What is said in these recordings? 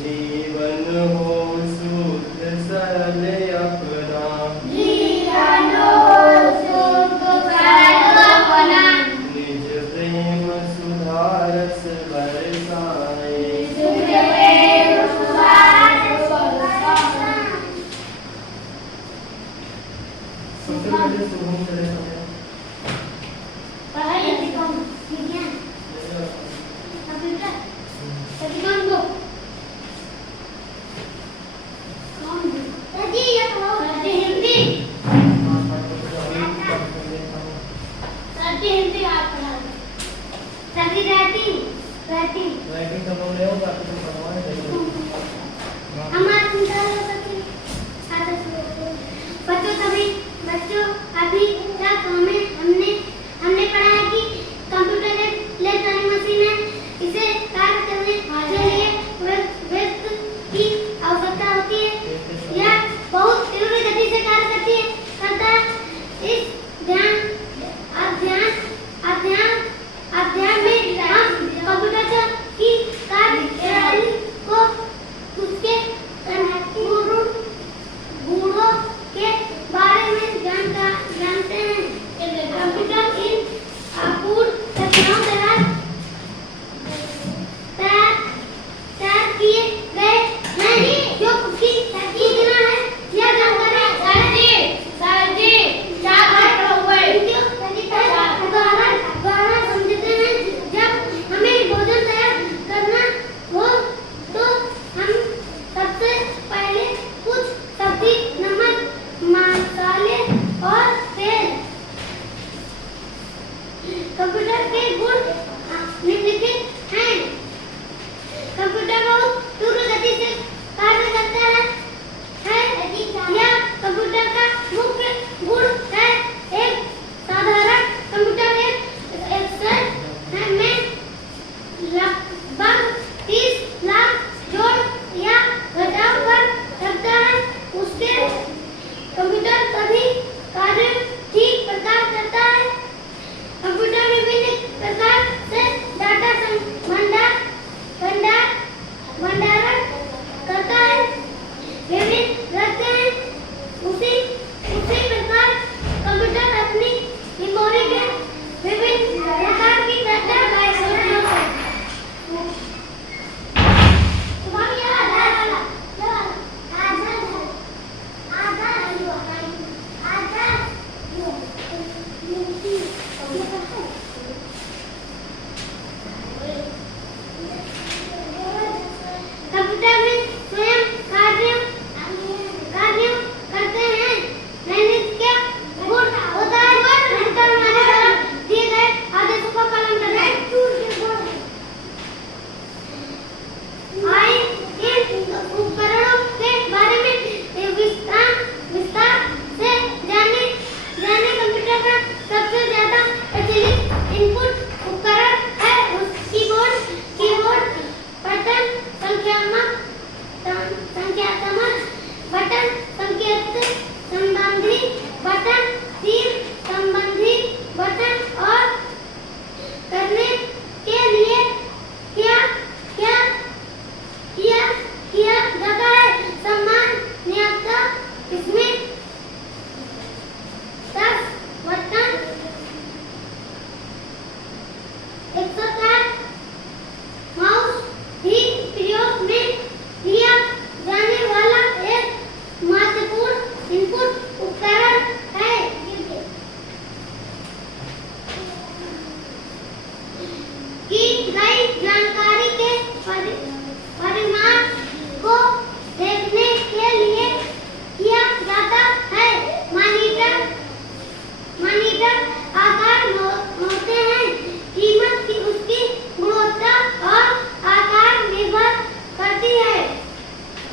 जीवन हो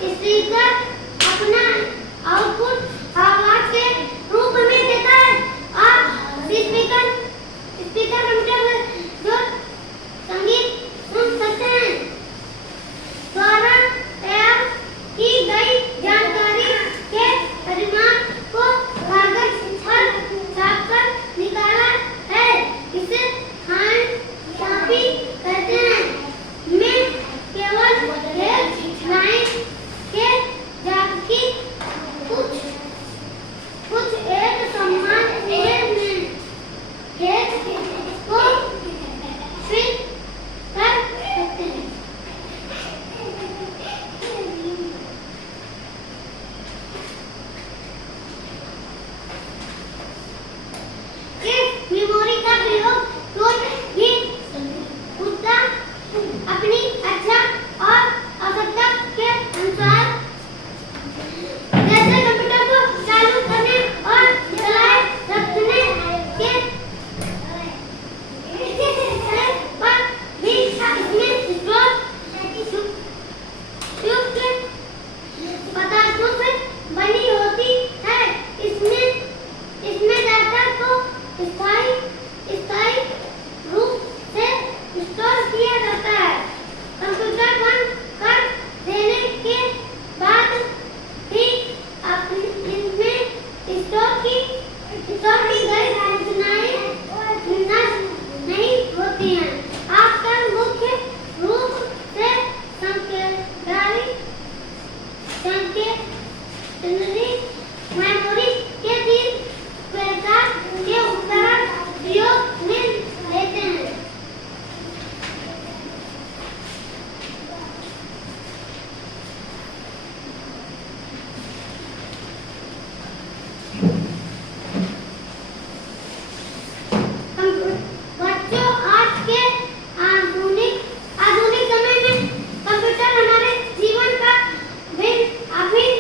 स्पीकर अपना आउटपुट आवाज के रूप में देता है। आप स्पीकर कंप्यूटर में जो संगीत सुन सकते हैं द्वारा तैयार की गई जानकारी के परिमाण को कागज पर छापकर निकाला है। इसे हैंड कॉपी कहते हैं। में केवल एक लाइन के जबकि कुछ एक समान में खेत को फिट कर सकते हैं। इस मेमोरी का प्रयोग कोई भी मुद्दा अपनी इच्छा और आवश्यकता के अनुसार जैसे कंप्यूटर को चालू करने और चलाए रखने के पर भी इसमें उपयुक्त पदार्थों से बनी होती है। इसमें डाटा को स्थायी रूप से स्टोर किया जाता है। कंप्यूटर बंद कर देने के बाद भी इनमें स्टोर की गई सूचनाएं नष्ट नहीं होती हैं। आजकल मुख्य रूप से मेमोरी के 3 प्रकार के उपकरण प्रयोग में लेते हैं। बच्चों, आज के आधुनिक समय में कंप्यूटर हमारे जीवन का अभिन्न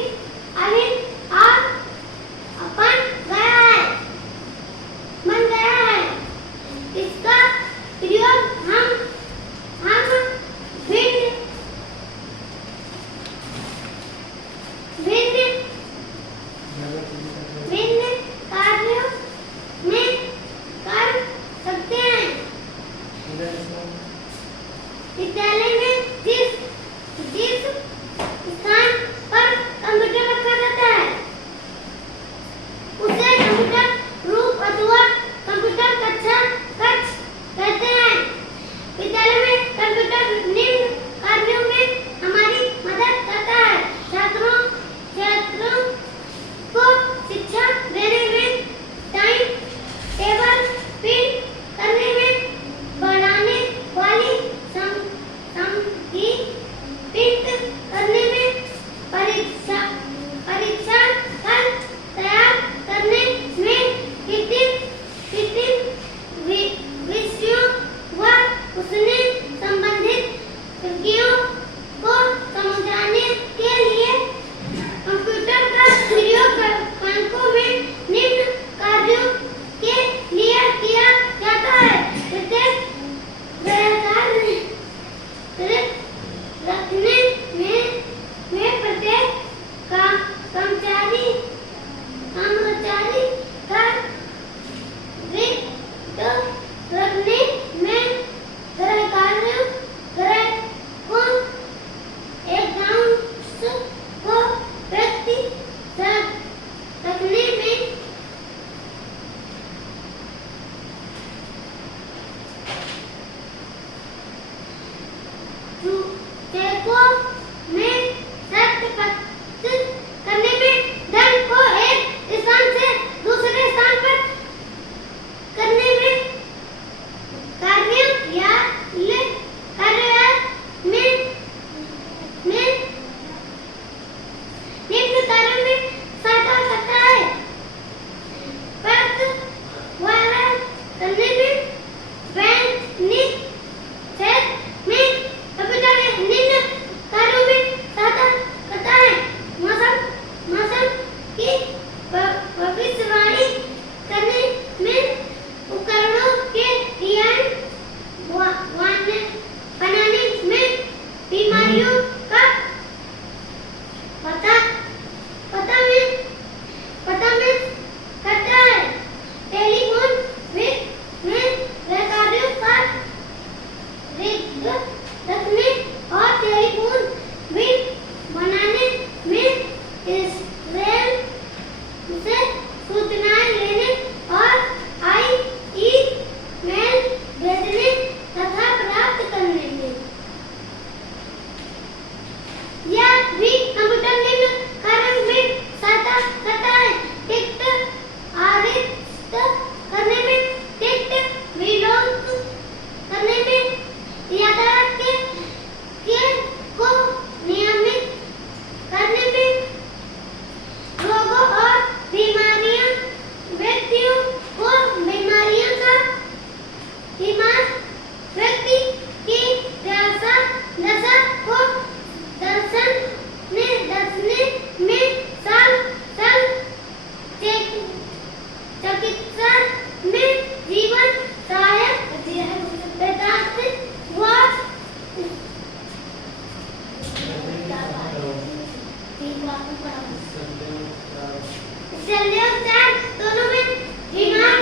जल्दी और चार दोनों में बीमार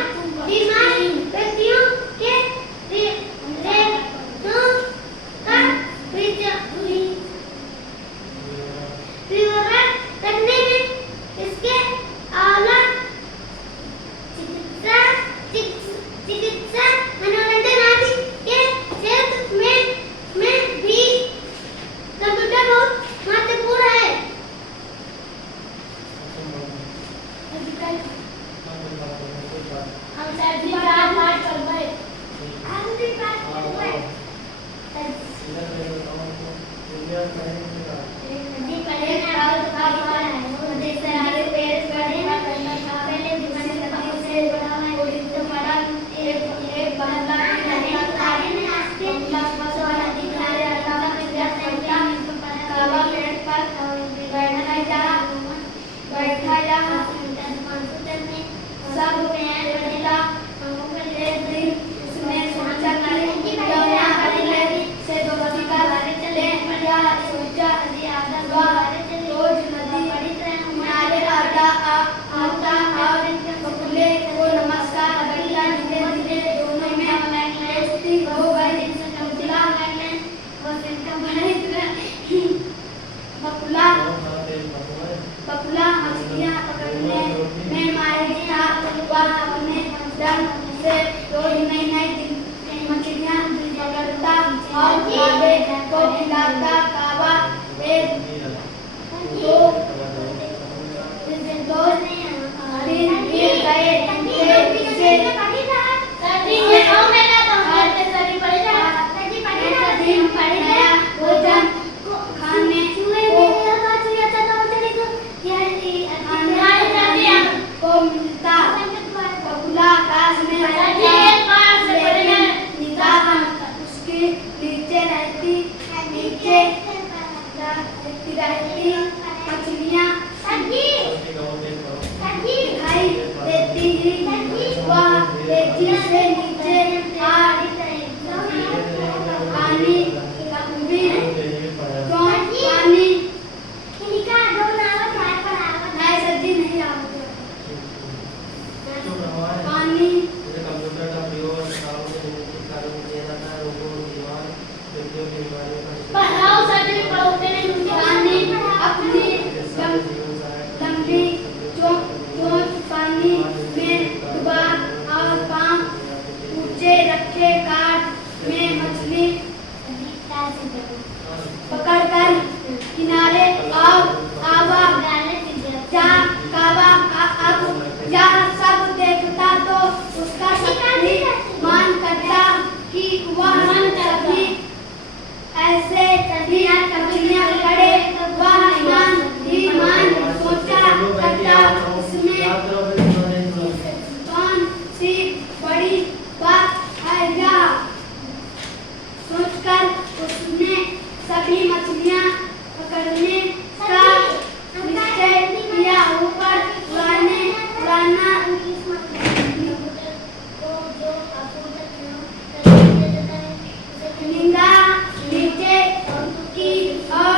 व्यक्तियों के रेणुओं का विवरण करने में इसके अलावा चिकित्सा मनोरंजन आदि के क्षेत्र में भी कंप्यूटर बहुत महत्वपूर्ण है। बकुला मछलियाँ पकड़ने में माहिर था। वह अपने दम से रोज नई नई मछलियाँ पकड़ता और काबे को खिलाता। काबा एक दो दिन गिर गए भोजन खाने को मिलता। बकुला आकाश में उसके नीचे रहती मछलियाँ दिखाई देती ही वह तेजी से नीचे पकड़कर किनारे जहाँ सब देखता तो उसका शक्ति मान करता कि वह सभी ऐसे भी मछलियाँ पकड़े। वह मान सोचा करता इसमें कौन सी बड़ी बात है। यह सोचकर उसने सभी मछलियाँ पकड़ने का निश्चय किया। ऊपर उड़ाना निंदा नीचे की और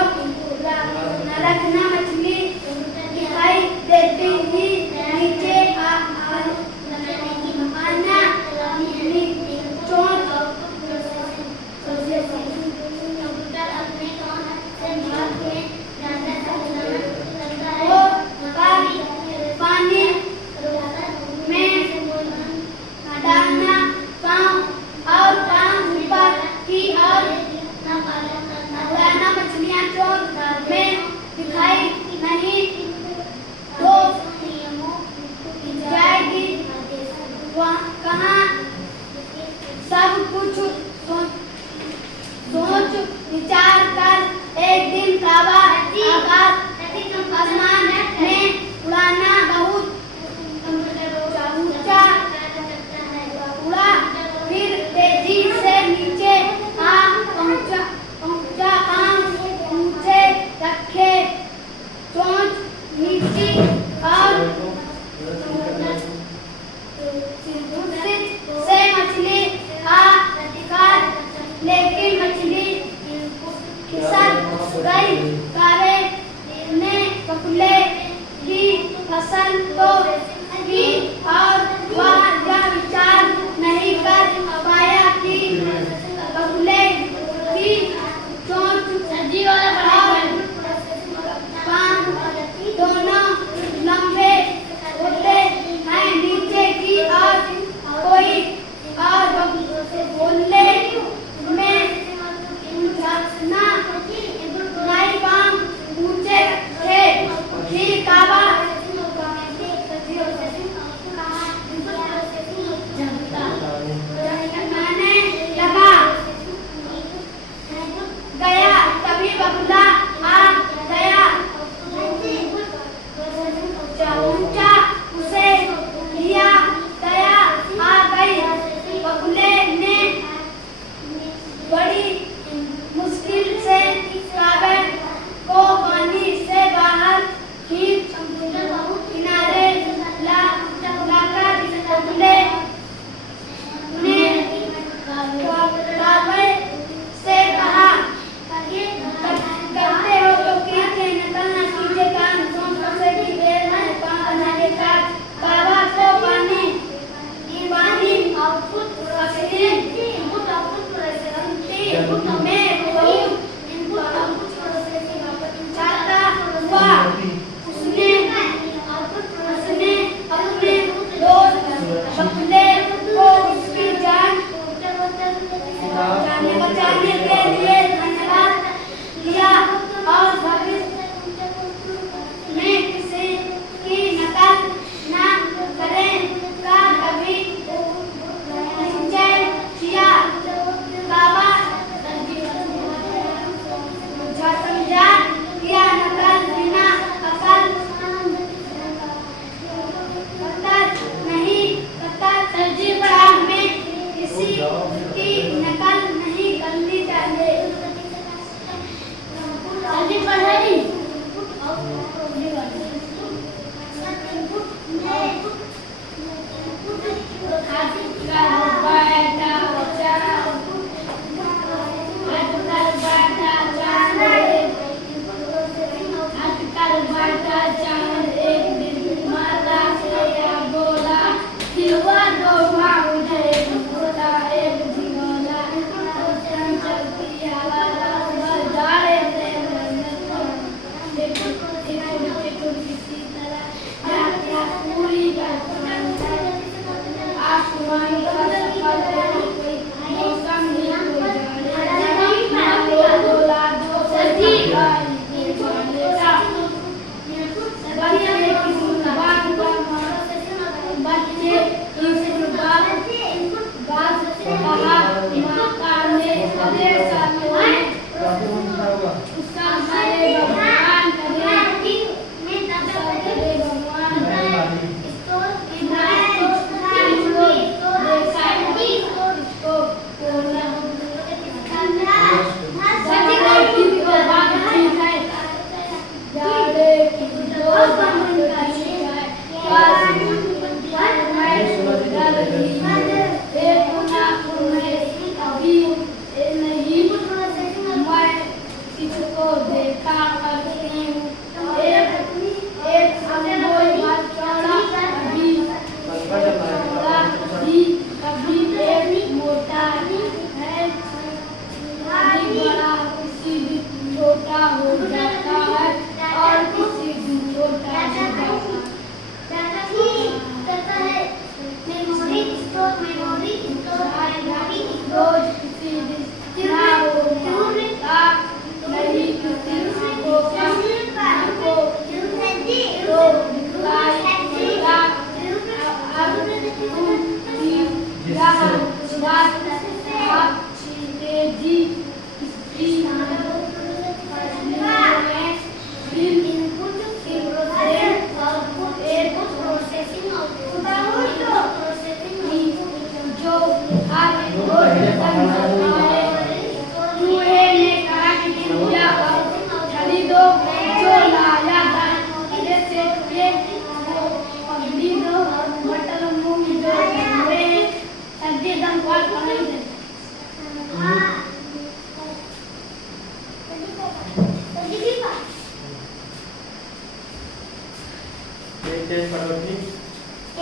पानी का सफल कोई मौसम नहीं कोई जाने ना कोई बोला दो सजी बच्चे की सुनबान का बच्चे की सुनबान बात कहा माता ने आदेश उसका हमारे भगवान करे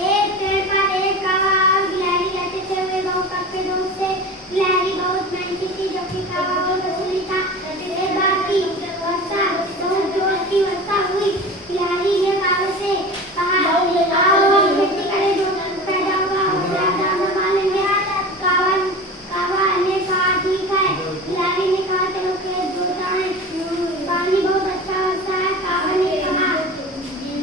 एक पेड़ पर एक कौवा और गिलहरी रहते थे। वे बहुत पक्के दोस्त थे। गिलहरी बहुत मेहनती थी जबकि कौवा बहुत असली था। एक बार की वर्षा बहुत जोर की वर्षा हुई। गिलहरी ने कौवे से कहा, आओ हम खेती करें, जो पैदा हुआ उसे आधा दबा लेंगे। कौवा ने कहा, ठीक है। गिलहरी ने कहा, चलो खेत जोताएं, पानी बहुत अच्छा बरसा है।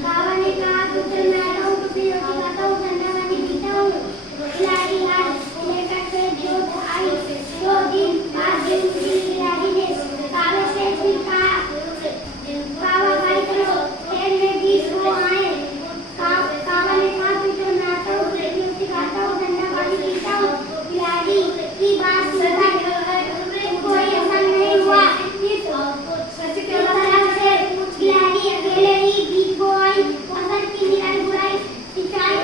कौवा ने कहा, तो चल मैं आता हूँ, तो फिर रोटी खाता हूँ, ठंडा पानी पीता हूँ। गिलहरी हाथ लेकर खेत जोत आई। 2 दिन बाद गिलहरी ने कौवे से फिर कहा, कौवा भाई चलो खेत में बीज बो आए। कौवा ने कहा, तो चल मैं आता हूँ, फिर रोटी खाता हूँ, ठंडा पानी पीता हूँ। गिलहरी की बात सुनकर कोई असर नहीं हुआ। इस तरह से गिलहरी अकेले ही बीज बो आई। फसल की निराई गुड़ाई सिंचाई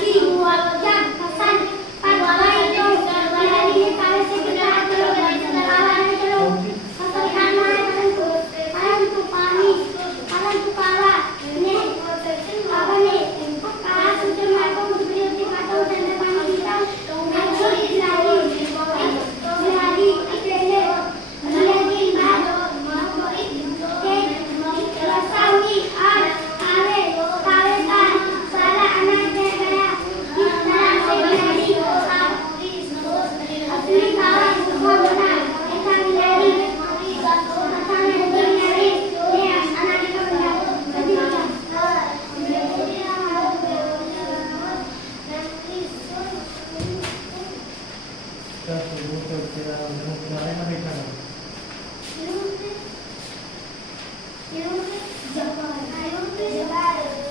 की हुआ। जब फसल पक गई तो गिलहरी ने कौवे से कहा, चलो चलो फसल काटना है, परंतु कौवा ने कहा, तो चल मैं आता हूँ, रोटी खाता हूँ, ठंडा पानी पीता हूँ। गिलहरी अकेले 2 दिन बाद वर्षा हुई और कौवे का सारा अनाज बह गया। इस तरह से गिलहरी अपनी कौवा सूखा बना। ऐसा गिलहरी ने अनाज का बंदोबस्त किया।